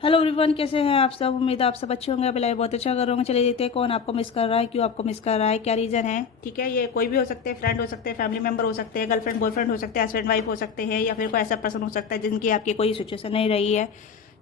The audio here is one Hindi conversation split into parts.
हेलो एवरीवन, कैसे हैं आप सब। उम्मीद है आप सब अच्छे होंगे। अभी लाइव बहुत अच्छा कर रहे होंगे। चलिए देखते हैं कौन आपको मिस कर रहा है, क्यों आपको मिस कर रहा है, क्या रीज़न है। ठीक है, ये कोई भी हो सकते हैं, फ्रेंड हो सकते हैं, फैमिली मेंबर हो सकते हैं, गर्लफ्रेंड बॉयफ्रेंड हो सकते हैं, हस्बैंड वाइफ हो सकते हैं, या फिर कोई ऐसा पर्सन हो सकता है जिनकी आपकी कोई सिचुएशन नहीं रही है।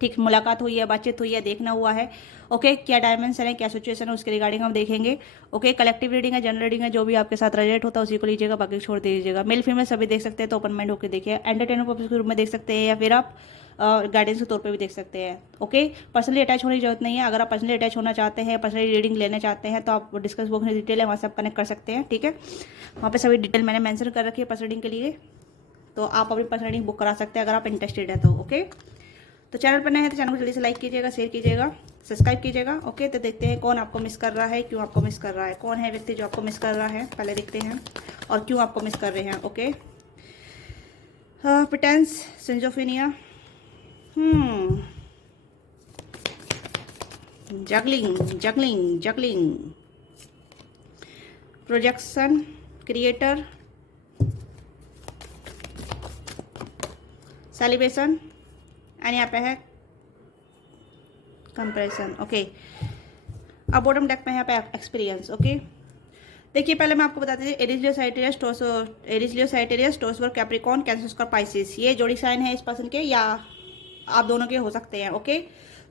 ठीक, मुलाकात हुई है, बातचीत हुई है, देखना हुआ है। ओके, क्या डायमेंशन है, क्या सिचुएशन है, उसके रिगार्डिंग हम देखेंगे। ओके, कलेक्टिव रीडिंग है, जनरल रीडिंग है, जो भी आपके साथ रिलेट होता है उसी को लीजिएगा, बाकी छोड़ दीजिएगा। मेल फीमेल सभी देख सकते हैं, तो ओपन माइंड होकर देखिए। एंटरटेनमेंट पर्पज के रूप में देख सकते हैं, या फिर आप गाइडेंस के तौर पे भी देख सकते हैं। ओके, पर्सनली अटैच होने की जरूरत नहीं है। अगर आप पर्सनली अटैच होना चाहते हैं, पर्सनली रीडिंग लेना चाहते हैं, तो आप डिस्कस बॉक्स में डिटेल है, वहाँ से आप कनेक्ट कर सकते हैं। ठीक है, वहाँ पे सभी डिटेल मैंने मेंशन कर रखी है पर्सनल रीडिंग के लिए, तो आप अपनी पर्सनल रीडिंग बुक करा सकते हैं अगर आप इंटरेस्टेड है तो। ओके, तो चैनल पर नए हैं तो चैनल को जल्दी से लाइक कीजिएगा, शेयर कीजिएगा, सब्सक्राइब कीजिएगा। ओके, तो देखते हैं कौन आपको मिस कर रहा है, क्यों आपको मिस कर रहा है, कौन है व्यक्ति जो आपको मिस कर रहा है, पहले देखते हैं, और क्यों आपको मिस कर रहे हैं। ओके, प्रिटेंस, सिंजोफिनिया, juggling juggling juggling, projection, creator, celebration, and यहाँ पे है कंप्रेशन। ओके, अब बॉटम डेक में यहाँ पे एक्सपीरियंस। ओके, देखिए पहले मैं आपको बताती हूँ, एरिज लियो साइटेरियस टोस, एरिज लियो साइटेरियस टोसवर कैप्रिकॉर्न कैंसर स्क्वायर पाइसिस, ये जोड़ी साइन है इस पर्सन के, या आप दोनों के हो सकते हैं। ओके,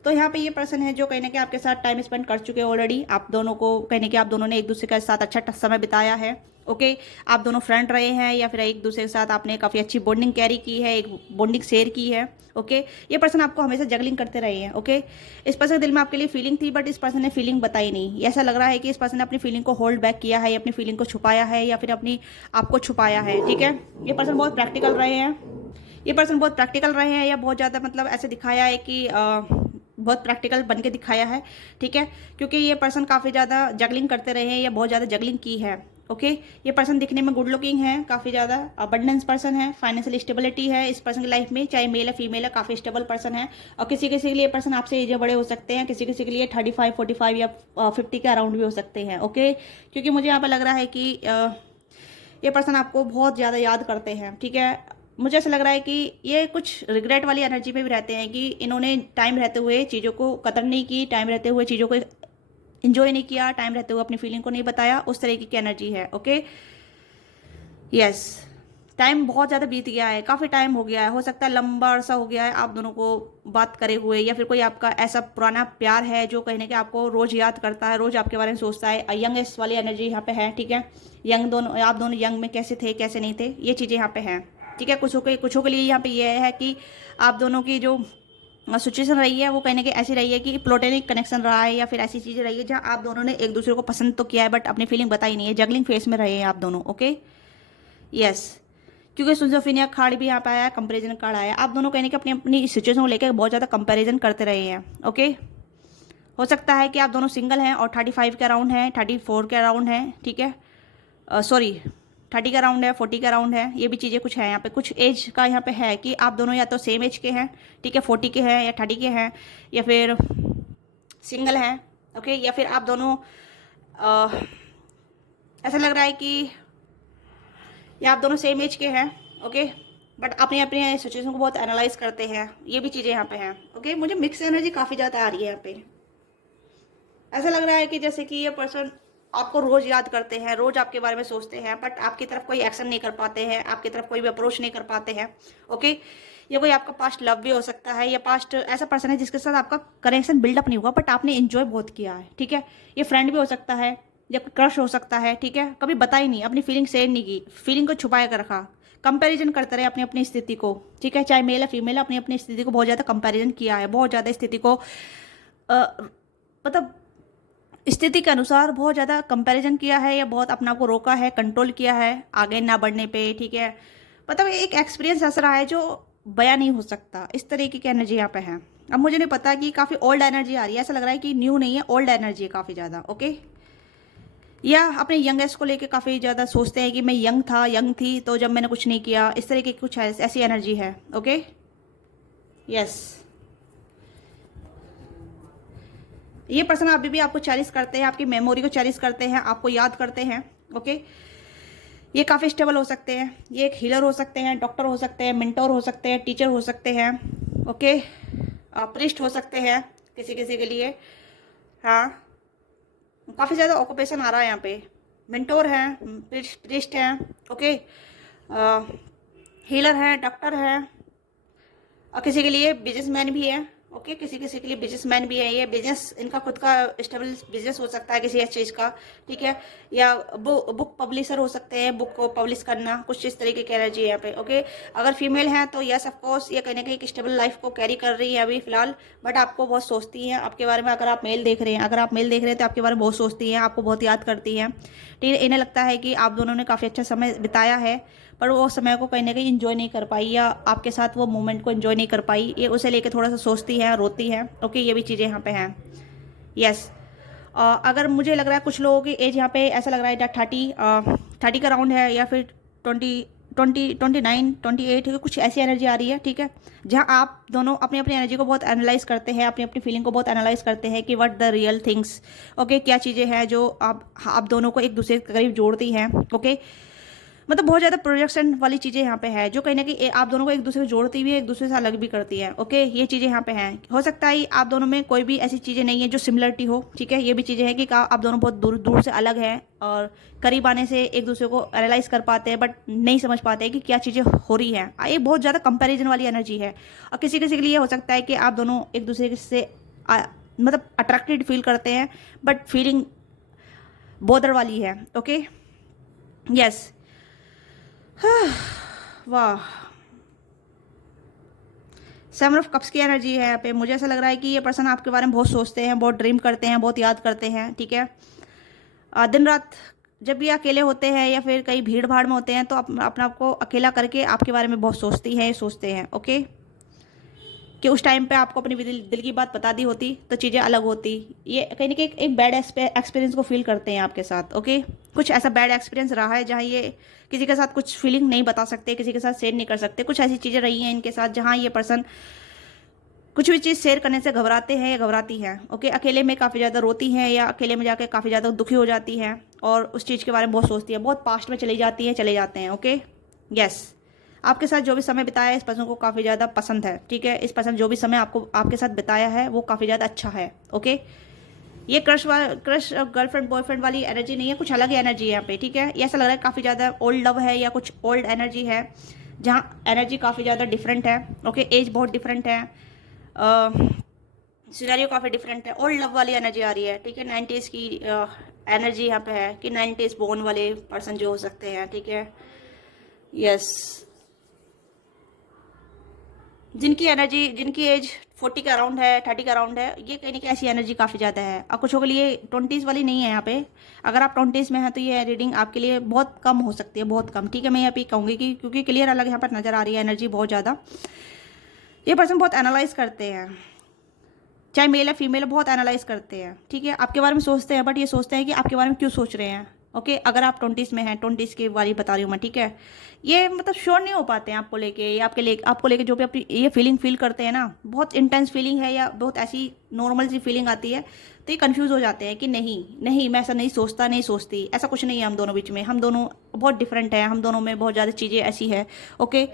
तो यहाँ पे ये पर्सन है जो कहीं ना कहीं आपके साथ टाइम स्पेंड कर चुके हैं ऑलरेडी। आप दोनों को कहीं ना कहीं आप दोनों ने एक दूसरे के साथ अच्छा समय बिताया है। ओके, आप दोनों फ्रेंड रहे हैं, या फिर एक दूसरे के साथ आपने काफ़ी अच्छी बॉन्डिंग कैरी की है, एक बॉन्डिंग शेयर की है। ओके, ये पर्सन आपको हमेशा जगलिंग करते रहे हैं। ओके, इस पर्सन के दिल में आपके लिए फीलिंग थी, बट इस पर्सन ने फीलिंग बताई नहीं। ऐसा लग रहा है कि इस पर्सन ने अपनी फीलिंग को होल्ड बैक किया है, या अपनी फीलिंग को छुपाया है, या फिर अपनी आपको छुपाया है। ठीक है, ये पर्सन बहुत प्रैक्टिकल रहे हैं, ये पर्सन बहुत प्रैक्टिकल रहे हैं, या बहुत ज़्यादा मतलब ऐसे दिखाया है कि बहुत प्रैक्टिकल बन के दिखाया है। ठीक है, क्योंकि ये पर्सन काफ़ी ज़्यादा जगलिंग करते रहे हैं, या बहुत ज़्यादा जगलिंग की है। ओके, ये पर्सन दिखने में गुड लुकिंग है, काफ़ी ज़्यादा अबंडेंस पर्सन है, फाइनेंशियल स्टेबिलिटी है इस पर्सन की लाइफ में, चाहे मेल है फीमेल है, काफ़ी स्टेबल पर्सन है। और किसी किसी के लिए पर्सन आपसे एज बड़े हो सकते हैं, किसी किसी के लिए 35 45 या 50 के अराउंड भी हो सकते हैं। ओके, क्योंकि मुझे यहाँ पर लग रहा है कि ये पर्सन आपको बहुत ज़्यादा याद करते हैं। ठीक है, मुझे ऐसा लग रहा है कि ये कुछ रिग्रेट वाली एनर्जी में भी रहते हैं, कि इन्होंने टाइम रहते हुए चीज़ों को कदर नहीं की, टाइम रहते हुए चीज़ों को इंजॉय नहीं किया, टाइम रहते हुए अपनी फीलिंग को नहीं बताया, उस तरीके की एनर्जी है। ओके, यस, टाइम बहुत ज़्यादा बीत गया है, काफ़ी टाइम हो गया है, हो सकता है लंबा अरसा हो गया है आप दोनों को बात करे हुए, या फिर कोई आपका ऐसा पुराना प्यार है जो कहीं ना कहीं आपको रोज़ याद करता है, रोज़ आपके बारे में सोचता है। यंगेस्ट वाली एनर्जी यहाँ पे है। ठीक है, यंग दोनों, आप दोनों यंग में कैसे थे कैसे नहीं थे, ये चीज़ें यहाँ पे हैं। ठीक है, कुछों के लिए यहाँ पे ये है कि आप दोनों की जो सिचुएशन रही है वो कहीं ना कहीं ऐसी रही है कि प्लोटेनिक कनेक्शन रहा है, या फिर ऐसी चीज़ें रही है जहाँ आप दोनों ने एक दूसरे को पसंद तो किया है, बट अपनी फीलिंग बताई नहीं है, जगलिंग फेस में रहे हैं आप दोनों। ओके, यस, क्योंकि सुजोफिनिया कार्ड भी यहाँ पे आया, कंपेरिजन कार्ड आया, आप दोनों कहीं ना कहीं अपनी अपनी सिचुएशन को लेकर बहुत ज़्यादा कंपेरिजन करते रहे हैं। ओके, हो सकता है कि आप दोनों सिंगल हैं और 35 के अराउंड हैं, 34 के अराउंड हैं। ठीक है, सॉरी 30 का राउंड है, 40 का राउंड है, ये भी चीज़ें कुछ है यहाँ पे, कुछ एज का यहाँ पे है कि आप दोनों या तो सेम एज के हैं, ठीक है, 40 के हैं या 30 के हैं, या फिर सिंगल हैं। ओके, या फिर आप दोनों ऐसा लग रहा है कि या आप दोनों सेम एज के हैं। ओके, बट अपने अपने सिचुएशन को बहुत एनालाइज करते हैं, ये भी चीज़ें यहाँ पे हैं। ओके, मुझे मिक्स एनर्जी काफ़ी ज़्यादा आ रही है यहाँ पे। ऐसा लग रहा है कि जैसे कि ये पर्सन आपको रोज याद करते हैं, रोज आपके बारे में सोचते हैं, बट आपकी तरफ कोई एक्शन नहीं कर पाते हैं, आपकी तरफ कोई भी अप्रोच नहीं कर पाते हैं। ओके, ये कोई आपका पास्ट लव भी हो सकता है, या पास्ट ऐसा पर्सन है जिसके साथ आपका कनेक्शन बिल्डअप नहीं हुआ, बट आपने इंजॉय बहुत किया है। ठीक है, ये फ्रेंड भी हो सकता है, या क्रश हो सकता है। ठीक है, कभी बताई नहीं, अपनी फीलिंग शेयर नहीं की, फीलिंग को छुपाया कर रखा, कंपैरिजन करते रहे अपनी अपनी स्थिति को। ठीक है, चाहे मेल है फीमेल, अपनी अपनी स्थिति को बहुत ज़्यादा कंपैरिजन किया है, बहुत ज़्यादा स्थिति को मतलब स्थिति के अनुसार बहुत ज़्यादा कंपैरिजन किया है, या बहुत अपना को रोका है, कंट्रोल किया है आगे ना बढ़ने पे। ठीक है, मतलब एक एक्सपीरियंस ऐसा रहा है जो बयां नहीं हो सकता, इस तरीके की एनर्जी यहाँ पे है। अब मुझे नहीं पता कि काफ़ी ओल्ड एनर्जी आ रही है, ऐसा लग रहा है कि न्यू नहीं है, ओल्ड एनर्जी है काफ़ी ज़्यादा। ओके, या अपने यंगेस्ट को लेके काफ़ी ज़्यादा सोचते हैं कि मैं यंग थी तो जब मैंने कुछ नहीं किया, इस तरीके की कुछ ऐसी एनर्जी है। ओके, यस, ये पर्सन अभी भी आपको चेरिश करते हैं, आपकी मेमोरी को चेरिश करते हैं, आपको याद करते हैं। ओके, ये काफ़ी स्टेबल हो सकते हैं, ये एक हीलर हो सकते हैं, डॉक्टर हो सकते हैं, मेंटोर हो सकते हैं, टीचर हो सकते हैं। ओके, प्रिस्ट हो सकते हैं किसी किसी के लिए। हाँ, काफ़ी ज़्यादा ऑक्यूपेशन आ रहा है यहाँ पे। मेंटोर हैं, प्रिस्ट हैं, ओके, हीलर हैं, डॉक्टर हैं, और किसी के लिए बिजनेसमैन भी है। ओके, किसी किसी के लिए बिजनेसमैन भी है। ये बिजनेस इनका खुद का स्टेबल बिजनेस हो सकता है किसी एक चीज़ का, ठीक है, या बुक पब्लिशर हो सकते हैं, बुक को पब्लिश करना, कुछ इस तरीके की एनर्जी है यहाँ पे। ओके, अगर फीमेल हैं तो यस ऑफ कोर्स ये कहीं ना कहीं एक स्टेबल लाइफ को कैरी कर रही है अभी फिलहाल, बट आपको बहुत सोचती हैं आपके बारे में। अगर आप मेल देख रहे हैं, अगर आप मेल देख रहे हैं तो आपके बारे में बहुत सोचती हैं, आपको बहुत याद करती हैं, ठीक है। इन्हें लगता है कि आप दोनों ने काफ़ी अच्छा समय बिताया है, पर वो समय को कहीं ना कहीं इंजॉय नहीं कर पाई, या आपके साथ वो मोमेंट को इंजॉय नहीं कर पाई, ये उसे लेके थोड़ा सा सोचती है, रोती है। ओके, ये भी चीज़ें यहाँ पे हैं। यस, अगर मुझे लग रहा है कुछ लोगों की एज यहाँ पे ऐसा लग रहा है 30 का राउंड है, या फिर 29 28 कुछ ऐसी एनर्जी आ रही है, ठीक है, जहाँ आप दोनों अपनी अपनी एनर्जी को बहुत एनालाइज करते हैं, अपनी अपनी फीलिंग को बहुत एनालाइज करते हैं कि what the real things. Okay, क्या चीज़ें हैं जो आप दोनों को एक दूसरे के करीब जोड़ती हैं। ओके, मतलब बहुत ज़्यादा प्रोजेक्शन वाली चीज़ें यहाँ पे है, जो कहीं ना कहीं आप दोनों को एक दूसरे से जोड़ती हुई है, एक दूसरे से अलग भी करती है। ओके, ये चीज़ें यहाँ पे हैं। हो सकता है आप दोनों में कोई भी ऐसी चीज़ें नहीं है जो सिमिलरिटी हो, ठीक है। ये भी चीज़ें हैं कि आप दोनों बहुत दूर दूर से अलग हैं, और करीब आने से एक दूसरे को एनालाइज कर पाते हैं, बट नहीं समझ पाते हैं कि क्या चीज़ें हो रही हैं। ये बहुत ज़्यादा कंपेरिजन वाली एनर्जी है, और किसी किसी के लिए हो सकता है कि आप दोनों एक दूसरे से मतलब अट्रैक्टेड फील करते हैं, बट फीलिंग बोदर वाली है। ओके, यस, वाह, सेवन ऑफ कप्स की एनर्जी है यहाँ पे। मुझे ऐसा लग रहा है कि ये पर्सन आपके बारे में बहुत सोचते हैं, बहुत ड्रीम करते हैं, बहुत याद करते हैं, ठीक है। दिन रात जब भी अकेले होते हैं या फिर कहीं भीड़ भाड़ में होते हैं तो अपना आपको अकेला करके आपके बारे में बहुत सोचती हैं, सोचते हैं। ओके, कि उस टाइम पे आपको अपनी दिल की बात बता दी होती तो चीज़ें अलग होती। ये कहीं ना कहीं एक बैड एक्सपीरियंस को फील करते हैं आपके साथ। ओके, कुछ ऐसा बैड एक्सपीरियंस रहा है जहाँ ये किसी के साथ कुछ फीलिंग नहीं बता सकते, किसी के साथ शेयर नहीं कर सकते। कुछ ऐसी चीज़ें रही हैं इनके साथ जहाँ ये पर्सन कुछ भी चीज़ शेयर करने से घबराते हैं या घबराती हैं। ओके, अकेले में काफ़ी ज़्यादा रोती हैं, या अकेले में जाकर काफ़ी ज़्यादा दुखी हो जाती हैं, और उस चीज़ के बारे में बहुत सोचती है, बहुत पास्ट में चली जाती हैं, चले जाते हैं। ओके, यस, आपके साथ जो भी समय बिताया है इस पर्सन को काफ़ी ज़्यादा पसंद है, ठीक है। इस पर्सन जो भी समय आपके साथ बिताया है वो काफ़ी ज़्यादा अच्छा है। ओके, ये क्रश गर्लफ्रेंड बॉयफ्रेंड वाली एनर्जी नहीं है, कुछ अलग ही एनर्जी है यहाँ पे, ठीक है। ये ऐसा लग रहा है काफ़ी ज़्यादा ओल्ड लव है, या कुछ ओल्ड एनर्जी है जहाँ एनर्जी काफ़ी ज़्यादा डिफरेंट है। ओके, एज बहुत डिफरेंट है, सिनेरियो काफ़ी डिफरेंट है, ओल्ड लव वाली एनर्जी आ रही है, ठीक है। 90s की एनर्जी यहाँ पे है कि 90s बोर्न वाले पर्सन जो हो सकते हैं, ठीक है। यस, जिनकी एनर्जी, जिनकी एज 40 का अराउंड है, 30 का अराउंड है, ये कहीं ना कहीं ऐसी एनर्जी काफ़ी ज़्यादा है। और कुछ के लिए 20s वाली नहीं है यहाँ पे। अगर आप 20s में हैं तो ये रीडिंग आपके लिए बहुत कम हो सकती है, बहुत कम, ठीक है। मैं यहाँ पे कहूँगी कि क्योंकि क्लियर अलग यहाँ पर नज़र आ रही है एनर्जी बहुत ज़्यादा। ये पर्सन बहुत एनालाइज करते हैं, चाहे मेल या फीमेल, बहुत एनालाइज करते हैं, ठीक है। आपके बारे में सोचते हैं, बट ये सोचते हैं कि आपके बारे में क्यों सोच रहे हैं। ओके, अगर आप 20s में हैं, 20s की वाली बता रही हूँ मैं, ठीक है। ये मतलब श्योर नहीं हो पाते हैं आपको लेके, या आपको लेके जो भी अपनी ये फीलिंग फील करते हैं ना, बहुत इंटेंस फीलिंग है या बहुत ऐसी नॉर्मल सी फीलिंग आती है, तो ये कंफ्यूज हो जाते हैं कि नहीं नहीं, मैं ऐसा नहीं सोचता, नहीं सोचती, ऐसा कुछ नहीं है हम दोनों बीच में, हम दोनों बहुत डिफरेंट है, हम दोनों में बहुत ज़्यादा चीज़ें ऐसी है। ओके,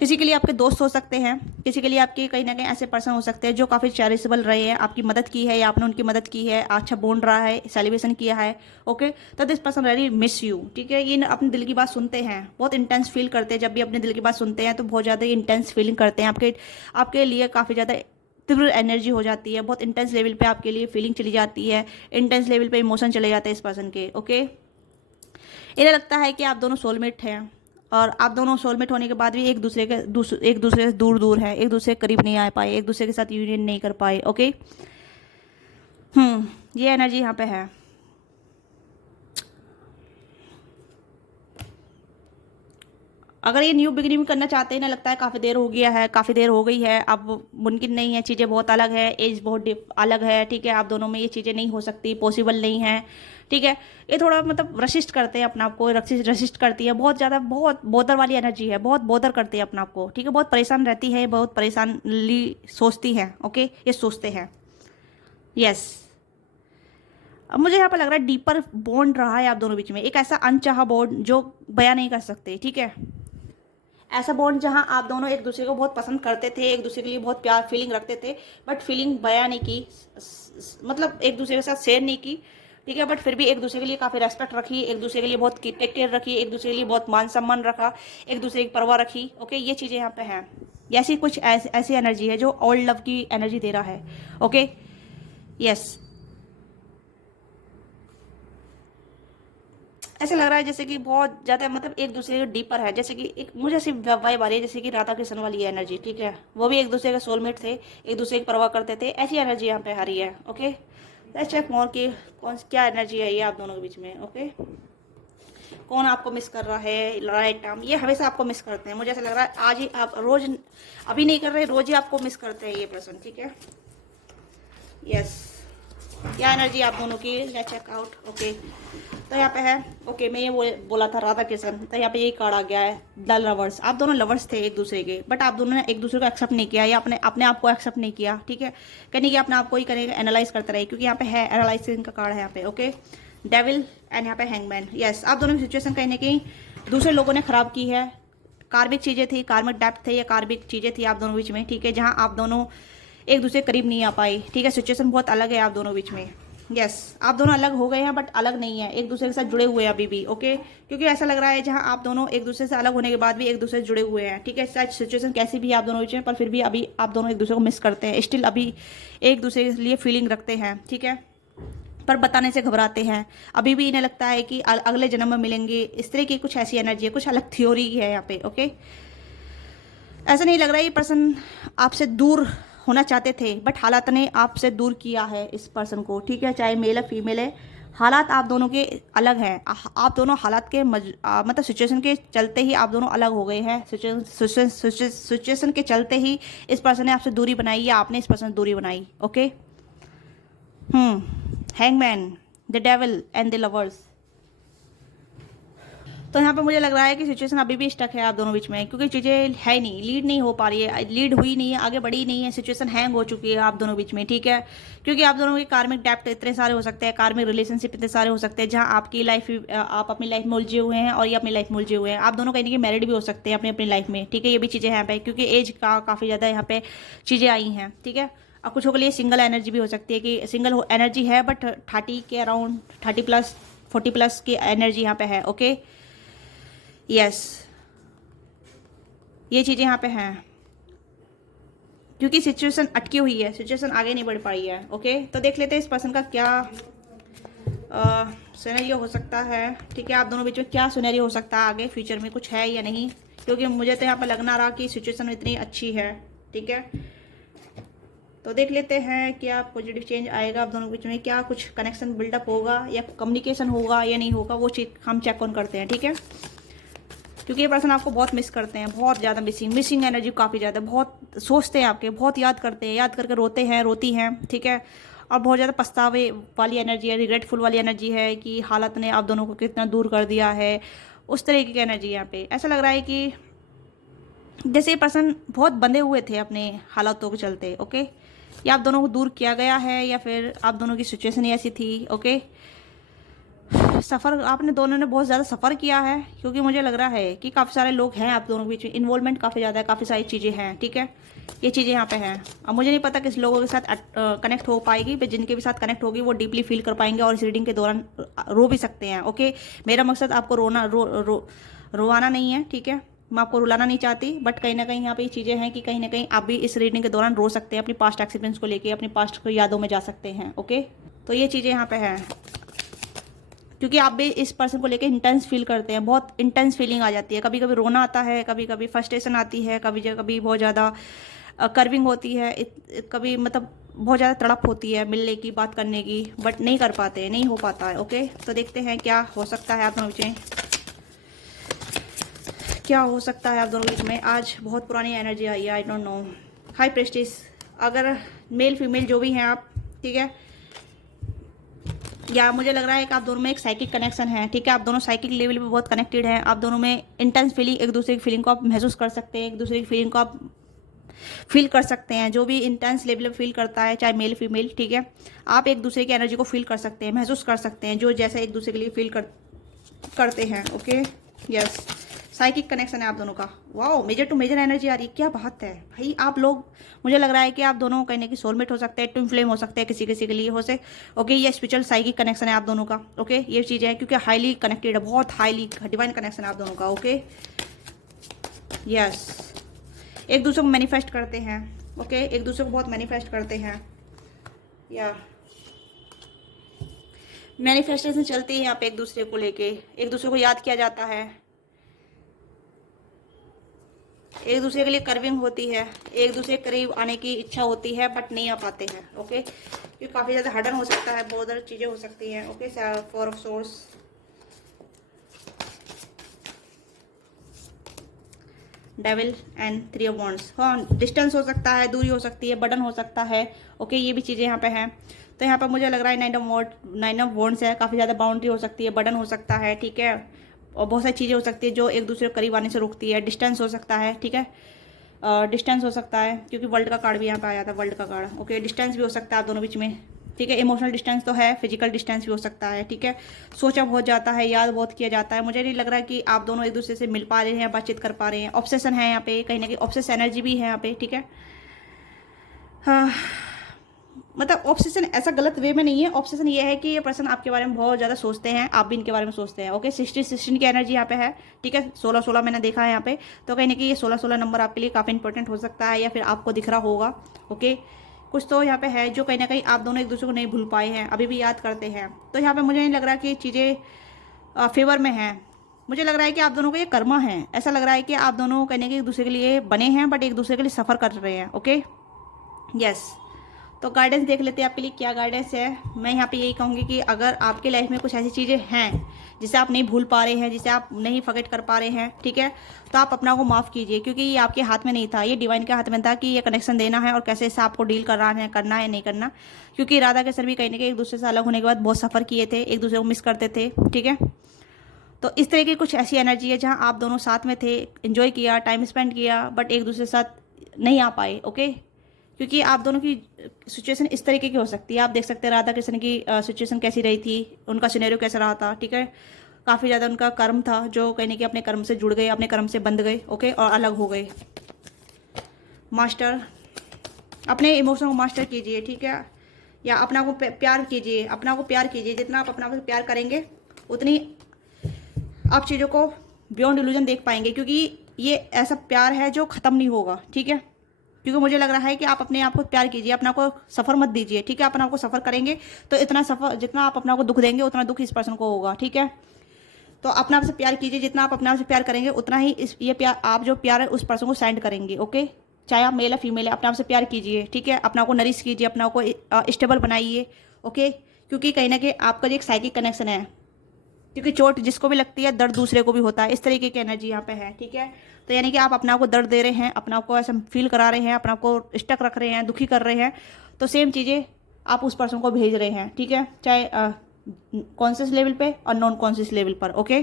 किसी के लिए आपके दोस्त हो सकते हैं, किसी के लिए आपके कहीं ना कहीं ऐसे पर्सन हो सकते हैं जो काफ़ी चैरिटेबल रहे हैं, आपकी मदद की है या आपने उनकी मदद की है, अच्छा बॉन्ड रहा है, सेलिब्रेशन किया है। ओके, तो this person very miss you, ठीक है। ये अपने दिल की बात सुनते हैं, बहुत इंटेंस फील करते हैं, जब भी अपने दिल की बात सुनते हैं तो बहुत ज़्यादा इंटेंस फीलिंग करते हैं, आपके लिए काफ़ी ज़्यादा तीव्र एनर्जी हो जाती है, बहुत इंटेंस लेवल पे आपके लिए फीलिंग चली जाती है, इंटेंस लेवल पे इमोशन चले जाते हैं इस पर्सन के। ओके, इन्हें लगता है कि आप दोनों सोलमेट हैं, और आप दोनों सोलमेट होने के बाद भी एक दूसरे से दूर दूर है, एक दूसरे के करीब नहीं आ पाए, एक दूसरे के साथ यूनियन नहीं कर पाए। ओके, ये एनर्जी यहाँ पे है। अगर ये न्यू बिगिनिंग करना चाहते हैं ना, लगता है काफ़ी देर हो गया है, काफ़ी देर हो गई है, अब मुमकिन नहीं है, चीज़ें बहुत अलग है, एज बहुत अलग है, ठीक है। आप दोनों में ये चीज़ें नहीं हो सकती, पॉसिबल नहीं है, ठीक है। ये थोड़ा मतलब रसिस्ट करते हैं अपने आप को, रसिस्ट करती है बहुत ज़्यादा, बहुत बोदर वाली एनर्जी है, बहुत बोदर करते हैं अपने आप को, ठीक है। बहुत परेशान रहती है, बहुत परेशानली सोचती है। ओके, ये सोचते हैं। यस, अब मुझे यहाँ पर लग रहा है डीपर बॉन्ड रहा है आप दोनों बीच में, एक ऐसा अनचाहा बॉन्ड जो बयां नहीं कर सकते, ठीक है। ऐसा बॉन्ड जहां आप दोनों एक दूसरे को बहुत पसंद करते थे, एक दूसरे के लिए बहुत प्यार फीलिंग रखते थे, बट फीलिंग बयां नहीं की, मतलब एक दूसरे के साथ शेयर नहीं की, ठीक है, बट फिर भी एक दूसरे के लिए काफ़ी रेस्पेक्ट रखी, एक दूसरे के लिए बहुत टेक केयर रखी, एक दूसरे के लिए बहुत मान सम्मान रखा, एक दूसरे की परवाह रखी। ओके, ये चीज़ें यहाँ पे हैं। ऐसी कुछ ऐसी एनर्जी है जो ओल्ड लव की एनर्जी दे रहा है। ओके, यस, ऐसा लग रहा है जैसे कि बहुत ज़्यादा, मतलब एक दूसरे के डीपर है, जैसे कि एक मुझे ऐसी वाइब आ रही है जैसे कि राधा कृष्ण वाली एनर्जी, ठीक है, वो भी एक दूसरे के सोलमेट थे, एक दूसरे की परवाह करते थे, ऐसी एनर्जी यहाँ पे आ रही है। ओके, लेट्स चेक मोर कि कौन क्या एनर्जी है ये आप दोनों के बीच में। ओके, कौन आपको मिस कर रहा है राइट टाइम, ये हमेशा आपको मिस करते हैं, मुझे ऐसा लग रहा है आज ही आप रोज, अभी नहीं कर रहे, रोज ही आपको मिस करते हैं ये पर्सन, ठीक है, यस, क्या एनर्जी आप दोनों की, लेट्स चेक आउट। ओके, तो यहाँ पे है, ओके, मैं ये बोला था राधा कृष्ण, तो यहाँ पे यही कार्ड आ गया है, द लवर्स। आप दोनों लवर्स थे एक दूसरे के, बट आप दोनों ने एक दूसरे को एक्सेप्ट नहीं किया, या अपने अपने आप को एक्सेप्ट नहीं किया, ठीक है, कहने कि अपने आप को ही करेंगे, एनालाइज करते रहे, क्योंकि यहाँ पे है एनालाइजिंग का कार्ड है यहाँ पे। ओके, डेविल एंड यहाँ पे हैंगमैन। यस, आप दोनों की सिचुएशन कहीं ना कहीं दूसरे लोगों ने खराब की है, कार्मिक चीज़ें थी, कार्मिक डेप्थ थे या कार्मिक चीज़ें थी आप दोनों बीच में, ठीक है, जहाँ आप दोनों एक दूसरे के करीब नहीं आ पाए, ठीक है, सिचुएशन बहुत अलग है आप दोनों बीच में। यस, आप दोनों अलग हो गए हैं, बट अलग नहीं है, एक दूसरे के साथ जुड़े हुए हैं अभी भी। ओके, क्योंकि ऐसा लग रहा है जहां आप दोनों एक दूसरे से अलग होने के बाद भी एक दूसरे से जुड़े हुए हैं, ठीक है, सच सिचुएशन कैसी भी है आप दोनों बीच में, पर फिर भी अभी आप दोनों एक दूसरे को मिस करते हैं, स्टिल अभी एक दूसरे के लिए फीलिंग रखते हैं, ठीक है, पर बताने से घबराते हैं, अभी भी इन्हें लगता है कि अगले जन्म में मिलेंगे, इस तरह की कुछ ऐसी एनर्जी है, कुछ अलग थ्योरी है यहाँ पे। ओके, ऐसा नहीं लग रहा है ये पर्सन आपसे दूर होना चाहते थे, बट हालात ने आपसे दूर किया है इस पर्सन को, ठीक है, चाहे मेल है फीमेल है, हालात आप दोनों के अलग हैं, आप दोनों हालात के मतलब सिचुएशन के चलते ही आप दोनों अलग हो गए हैं, सिचुएशन के चलते ही इस पर्सन ने आपसे दूरी बनाई या आपने इस पर्सन से दूरी बनाई। Okay, hangman, the devil and the lovers. तो यहाँ पे मुझे लग रहा है कि सिचुएशन अभी भी स्टक है आप दोनों बीच में, क्योंकि चीज़ें है नहीं, लीड नहीं हो पा रही है, लीड हुई नहीं है, आगे बढ़ी नहीं है, सिचुएशन हैंग हो चुकी है आप दोनों बीच में, ठीक है, क्योंकि आप दोनों के कार्मिक डेप्थ इतने सारे हो सकते हैं, कार्मिक रिलेशनशिप इतने सारे हो सकते हैं, जहाँ आपकी लाइफ, आप अपनी लाइफ में उलझे हुए हैं और ये अपनी लाइफ में उलझे हुए हैं, आप दोनों कहीं ना कहीं मैरिड भी हो सकते हैं अपनी अपनी लाइफ में, ठीक है, ये भी चीज़ें यहाँ पे, क्योंकि एज का काफ़ी ज़्यादा यहाँ पे चीज़ें आई हैं, ठीक है, और कुछ के लिए सिंगल एनर्जी भी हो सकती है कि सिंगल एनर्जी है, बट 30 के अराउंड, 30+ 40+ की एनर्जी यहाँ पे है। ओके, यस, ये चीज़ें यहाँ पे हैं, क्योंकि सिचुएशन अटकी हुई है, सिचुएशन आगे नहीं बढ़ पाई है। ओके, तो देख लेते हैं इस पर्सन का क्या सिनेरियो हो सकता है, ठीक है, आप दोनों बीच में क्या सिनेरियो हो सकता है आगे फ्यूचर में, कुछ है या नहीं, क्योंकि मुझे तो यहाँ पे लगना रहा कि सिचुएशन इतनी अच्छी है, ठीक है, तो देख लेते हैं क्या पॉजिटिव चेंज आएगा आप दोनों के बीच में, क्या कुछ कनेक्शन बिल्डअप होगा या कम्युनिकेशन होगा या नहीं होगा, वो चीज़ हम चेक ऑन करते हैं, ठीक है, क्योंकि ये पर्सन आपको बहुत मिस करते हैं, बहुत ज़्यादा मिसिंग एनर्जी काफ़ी ज़्यादा, बहुत सोचते हैं आपके, बहुत याद करते हैं, याद करके रोते हैं, रोती हैं, ठीक है, और बहुत ज़्यादा पछतावे वाली एनर्जी है, रिग्रेटफुल वाली एनर्जी है कि हालत ने आप दोनों को कितना दूर कर दिया है, उस तरीके की एनर्जी यहाँ पे। ऐसा लग रहा है कि जैसे ये पर्सन बहुत बंधे हुए थे अपने हालातों के चलते। ओके, या आप दोनों को दूर किया गया है या फिर आप दोनों की सिचुएशन ही ऐसी थी। ओके, सफ़र आपने दोनों ने बहुत ज़्यादा सफ़र किया है, क्योंकि मुझे लग रहा है कि काफ़ी सारे लोग हैं आप दोनों के बीच में, इन्वॉल्वमेंट काफ़ी ज़्यादा है, काफ़ी सारी चीज़ें हैं, ठीक है, ये चीज़ें यहाँ पे हैं। अब मुझे नहीं पता किस लोगों के साथ कनेक्ट हो पाएगी, पर जिनके भी साथ कनेक्ट होगी वो डीपली फील कर पाएंगे और इस रीडिंग के दौरान रो भी सकते हैं। ओके, मेरा मकसद आपको रोवाना नहीं है, ठीक है, मैं आपको रुलाना नहीं चाहती, बट कहीं ना कहीं यहाँ पे ये चीज़ें हैं कि कहीं ना कहीं आप भी इस रीडिंग के दौरान रो सकते हैं, अपनी पास्ट एक्सपीरियंस को लेके, अपनी पास्ट को यादों में जा सकते हैं। ओके, तो ये चीज़ें यहाँ पे हैं, क्योंकि आप भी इस पर्सन को लेके इंटेंस फील करते हैं, बहुत इंटेंस फीलिंग आ जाती है, कभी कभी रोना आता है, कभी कभी फ्रस्ट्रेशन आती है, कभी कभी बहुत ज़्यादा कर्विंग होती है, कभी मतलब बहुत ज़्यादा तड़प होती है मिलने की, बात करने की, बट नहीं कर पाते, नहीं हो पाता है। ओके, तो देखते हैं क्या हो सकता है आप दोनों बीच में, क्या हो सकता है आप दोनों बीच में। आज बहुत पुरानी एनर्जी आई है, I don't know. High prestige, अगर मेल फीमेल जो भी हैं आप, ठीक है, या मुझे लग रहा है कि आप दोनों में एक साइकिक कनेक्शन है, ठीक है, आप दोनों साइकिक लेवल पे बहुत कनेक्टेड हैं, आप दोनों में इंटेंस फीलिंग, एक दूसरे की फीलिंग को आप महसूस कर सकते हैं, एक दूसरे की फीलिंग को आप फील कर सकते हैं, जो भी इंटेंस लेवल पे फील करता है, चाहे मेल फीमेल, ठीक है, आप एक दूसरे की एनर्जी को फील कर सकते हैं, महसूस कर सकते हैं, जो जैसा एक दूसरे के लिए फील करते हैं। ओके, यस, साइकिक कनेक्शन है आप दोनों का। Wow, major to major energy आ रही है, क्या बात है भाई। आप लोग, मुझे लग रहा है कि आप दोनों कहीं ना कहीं सोलमेट हो सकते हैं, ट्विन फ्लेम हो सकते हैं किसी किसी के लिए हो से। ओके, ये स्पिरिचुअल साइकिक कनेक्शन है आप दोनों का। ओके, ये चीज़ें हैं क्योंकि हाईली कनेक्टेड है, बहुत हाईली डिवाइन कनेक्शन है आप दोनों का। ओके, यस, एक दूसरे को मैनिफेस्ट करते हैं। ओके, एक दूसरे को बहुत मैनिफेस्ट करते हैं, या मैनिफेस्टेशन चलती है यहाँ पे, एक दूसरे को लेके एक दूसरे को याद किया जाता है, एक दूसरे के लिए कर्विंग होती है, एक दूसरे के करीब आने की इच्छा होती है बट नहीं आ पाते हैं। ओके, क्योंकि काफ़ी ज़्यादा हडन हो सकता है, बहुत ज़्यादा चीज़ें हो सकती हैं। Okay, 4 of source, devil and 3 of wands. हाँ, डिस्टेंस हो सकता है, दूरी हो सकती है, बर्डन हो सकता है। ओके, ये भी चीज़ें यहाँ पे हैं। तो यहाँ पर मुझे लग रहा है 9 ऑफ वॉन्ड्स है, काफ़ी ज़्यादा बाउंड्री हो सकती है, बर्डन हो सकता है, ठीक है, और बहुत सारी चीज़ें हो सकती है जो एक दूसरे के करीब आने से रोकती है। डिस्टेंस हो सकता है, ठीक है, डिस्टेंस हो सकता है क्योंकि वर्ल्ड का कार्ड भी यहाँ पे आया था, वर्ल्ड का कार्ड। ओके, डिस्टेंस भी हो सकता है आप दोनों बीच में, ठीक है। इमोशनल डिस्टेंस तो है, फिजिकल डिस्टेंस भी हो सकता है, ठीक है। सोचा बहुत जाता है, याद बहुत किया जाता है। मुझे नहीं लग रहा कि आप दोनों एक दूसरे से मिल पा रहे हैं, बातचीत कर पा रहे हैं। ऑब्सेशन है यहाँ पे, कहीं ना कहीं ऑब्सेस एनर्जी भी है यहाँ पे, ठीक है। हाँ, मतलब ऑब्सेशन ऐसा गलत वे में नहीं है। ऑब्सेशन ये है कि ये पर्सन आपके बारे में बहुत ज़्यादा सोचते हैं, आप भी इनके बारे में सोचते हैं। ओके, 16 की एनर्जी यहाँ पे है, ठीक है। 16 मैंने देखा है यहाँ पे, तो कहीं ना कहीं ये 16 नंबर आपके लिए काफ़ी इंपॉर्टेंट हो सकता है, या फिर आपको दिख रहा होगा। ओके, कुछ तो यहाँ पे है जो कहीं ना कहीं आप दोनों एक दूसरे को नहीं भूल पाए हैं, अभी भी याद करते हैं। तो यहाँ पे मुझे नहीं लग रहा कि चीज़ें फेवर में हैं। मुझे लग रहा है कि आप दोनों को ये कर्मा है। ऐसा लग रहा है कि आप दोनों कहीं ना कहीं एक दूसरे के लिए बने हैं बट एक दूसरे के लिए सफ़र कर रहे हैं। Okay, yes. तो गाइडेंस देख लेते हैं आपके लिए क्या गाइडेंस है। मैं यहाँ पे यही कहूँगी कि अगर आपके लाइफ में कुछ ऐसी चीज़ें हैं जिसे आप नहीं भूल पा रहे हैं, जिसे आप नहीं फॉरगेट कर पा रहे हैं, ठीक है, तो आप अपना को माफ़ कीजिए, क्योंकि ये आपके हाथ में नहीं था, ये डिवाइन के हाथ में था कि ये कनेक्शन देना है और कैसे इससे आपको डील करना है नहीं करना। क्योंकि राधा के सर भी कहीं ना कहीं एक दूसरे से अलग होने के बाद बहुत सफ़र किए थे, एक दूसरे को मिस करते थे, ठीक है। तो इस तरह की कुछ ऐसी एनर्जी है जहाँ आप दोनों साथ में थे, इन्जॉय किया, टाइम स्पेंड किया, बट एक दूसरे के साथ नहीं आ पाए। ओके, क्योंकि आप दोनों की सिचुएशन इस तरीके की हो सकती है। आप देख सकते हैं राधा कृष्ण की सिचुएशन कैसी रही थी, उनका सिनेरियो कैसा रहा था, ठीक है। काफ़ी ज़्यादा उनका कर्म था जो कहने कि अपने कर्म से जुड़ गए, अपने कर्म से बंध गए, ओके, और अलग हो गए। मास्टर, अपने इमोशन को मास्टर कीजिए, ठीक है, या अपना को प्यार कीजिए, अपना को प्यार कीजिए। जितना आप अपना को प्यार करेंगे उतनी आप चीज़ों को बियॉन्ड इल्यूजन देख पाएंगे, क्योंकि ये ऐसा प्यार है जो ख़त्म नहीं होगा, ठीक है। क्योंकि मुझे लग रहा है कि आप अपने आप को प्यार कीजिए, अपना को सफ़र मत दीजिए, ठीक है। अपना आप को सफ़र करेंगे तो इतना सफ़र, जितना आप अपना को दुख देंगे उतना दुख इस पर्सन को होगा, ठीक है। तो अपने आप से प्यार कीजिए, जितना आप अपने आप से प्यार करेंगे उतना ही ये प्यार, आप जो प्यार है उस पर्सन को सेंड करेंगे। ओके, चाहे आप मेल या फीमेल है, अपने आप से प्यार कीजिए, ठीक है। अपना को नरिश कीजिए, अपना को स्टेबल बनाइए। ओके, क्योंकि कहीं ना कहीं आपका जो एक साइकिक कनेक्शन है, क्योंकि चोट जिसको भी लगती है दर्द दूसरे को भी होता है, इस तरीके की एनर्जी यहाँ पे है, ठीक है। तो यानी कि आप अपने आप को दर्द दे रहे हैं, अपने आप को ऐसा फील करा रहे हैं, अपने आप को स्टक रख रहे हैं, दुखी कर रहे हैं, तो सेम चीज़ें आप उस पर्सन को भेज रहे हैं, ठीक है, चाहे कॉन्शियस लेवल पे और नॉन कॉन्शियस लेवल पर। ओके,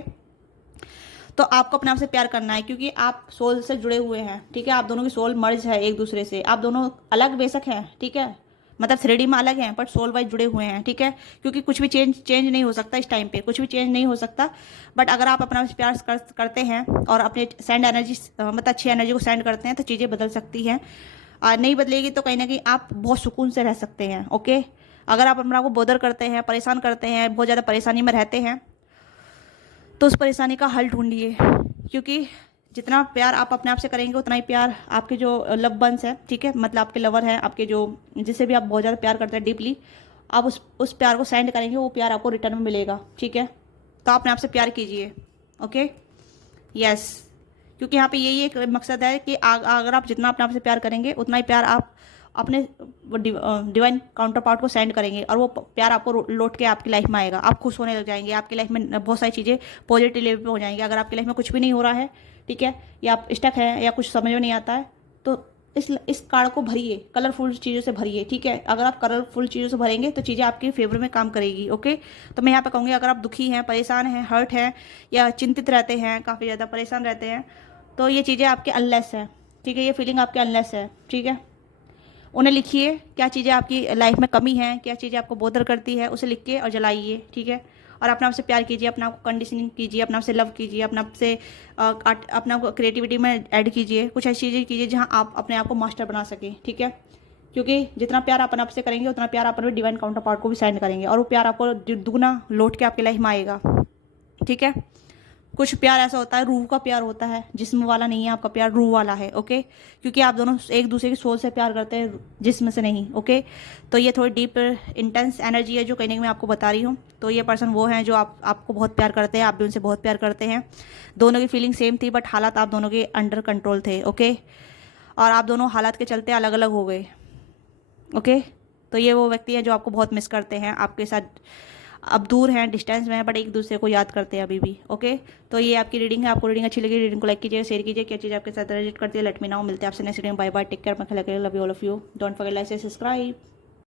तो आपको अपने आप से प्यार करना है, क्योंकि आप सोल से जुड़े हुए हैं, ठीक है। आप दोनों की सोल मर्ज है एक दूसरे से, आप दोनों अलग बेशक हैं, ठीक है, मतलब 3D में अलग हैं बट सोल वाइज जुड़े हुए हैं, ठीक है। क्योंकि कुछ भी चेंज नहीं हो सकता इस टाइम पे, कुछ भी चेंज नहीं हो सकता। बट अगर आप अपना प्यार करते हैं और अपने सेंड एनर्जी, मतलब अच्छी एनर्जी को सेंड करते हैं, तो चीज़ें बदल सकती हैं। नहीं बदलेगी तो कहीं ना कहीं आप बहुत सुकून से रह सकते हैं। ओके, अगर आप अपना को बोदर करते हैं, परेशान करते हैं, बहुत ज़्यादा परेशानी में रहते हैं, तो उस परेशानी का हल ढूंढिए, क्योंकि जितना प्यार आप अपने आप से करेंगे उतना ही प्यार आपके जो लव वंस है, ठीक है, मतलब आपके लवर हैं, आपके जो जिससे भी आप बहुत ज़्यादा प्यार करते हैं डीपली, आप उस प्यार को सेंड करेंगे, वो प्यार आपको रिटर्न में मिलेगा, ठीक है। तो आप अपने आप से प्यार कीजिए। ओके, यस, क्योंकि यहाँ पे यही एक मकसद है कि अगर आप जितना अपने आप से प्यार करेंगे उतना ही प्यार आप अपने डिवाइन काउंटर पार्ट को सेंड करेंगे, और वो प्यार आपको लौट के आपकी लाइफ में आएगा। आप खुश होने लग जाएंगे, आपकी लाइफ में बहुत सारी चीज़ें पॉजिटिव लेवल पे हो जाएंगी। अगर आपकी लाइफ में कुछ भी नहीं हो रहा है, ठीक है, या आप स्टक हैं या कुछ समझ में नहीं आता है, तो इस कार्ड को भरिए, कलरफुल चीज़ों से भरिए, ठीक है। अगर आप कलरफुल चीज़ों से भरेंगे तो चीज़ें आपके फेवर में काम करेगी। ओके, तो मैं यहाँ पे कहूँगी अगर आप दुखी हैं, परेशान हैं, हर्ट हैं, या चिंतित रहते हैं, काफ़ी ज़्यादा परेशान रहते हैं, तो ये चीज़ें आपके अनलेस है, ठीक है, ये फीलिंग आपके अनलेस है, ठीक है। उन्हें लिखिए क्या चीज़ें आपकी लाइफ में कमी है, क्या चीज़ें आपको बोदर करती है, उसे लिख के और जलाइए, ठीक है। और अपने आप से प्यार कीजिए, अपने आप को कंडीशनिंग कीजिए, अपने आप से लव कीजिए, अपने आप से अपने आप को क्रिएटिविटी में ऐड कीजिए, कुछ ऐसी चीज़ें कीजिए जहाँ आप अपने आप को मास्टर बना सकें, ठीक है। क्योंकि जितना प्यार आप अपने आप से करेंगे उतना प्यार आप अपने डिवाइन काउंटर पार्ट को भी सेंड करेंगे और वो प्यार आपको दुगना लौट के आपकी लाइफ में आएगा, ठीक है। कुछ प्यार ऐसा होता है, रूह का प्यार होता है, जिस्म वाला नहीं है आपका प्यार, रूह वाला है, ओके। क्योंकि आप दोनों एक दूसरे की सोच से प्यार करते हैं, जिस्म से नहीं, ओके। तो ये थोड़ी डीप इंटेंस एनर्जी है जो कहीं ना कहीं मैं आपको बता रही हूँ। तो ये पर्सन वो हैं जो आपको बहुत प्यार करते हैं, आप भी उनसे बहुत प्यार करते हैं। दोनों की फीलिंग सेम थी, बट हालात आप दोनों के अंडर कंट्रोल थे, ओके। और आप दोनों हालात के चलते अलग अलग हो गए, ओके। तो ये वो व्यक्ति है जो आपको बहुत मिस करते हैं, आपके साथ अब दूर हैं, डिस्टेंस में है, बट एक दूसरे को याद करते हैं अभी भी, ओके। तो ये आपकी रीडिंग है। आपको रीडिंग अच्छी लगी, रीडिंग को लाइक कीजिए, शेयर कीजिए, क्या चीज़ आपके साथ रिलेट करती है, लेट मी नो। मिलते हैं आपसे नेक्स्ट वीडियो में। बाय बाय, टेक केयर, मैं love you all of you. Don't forget like, subscribe.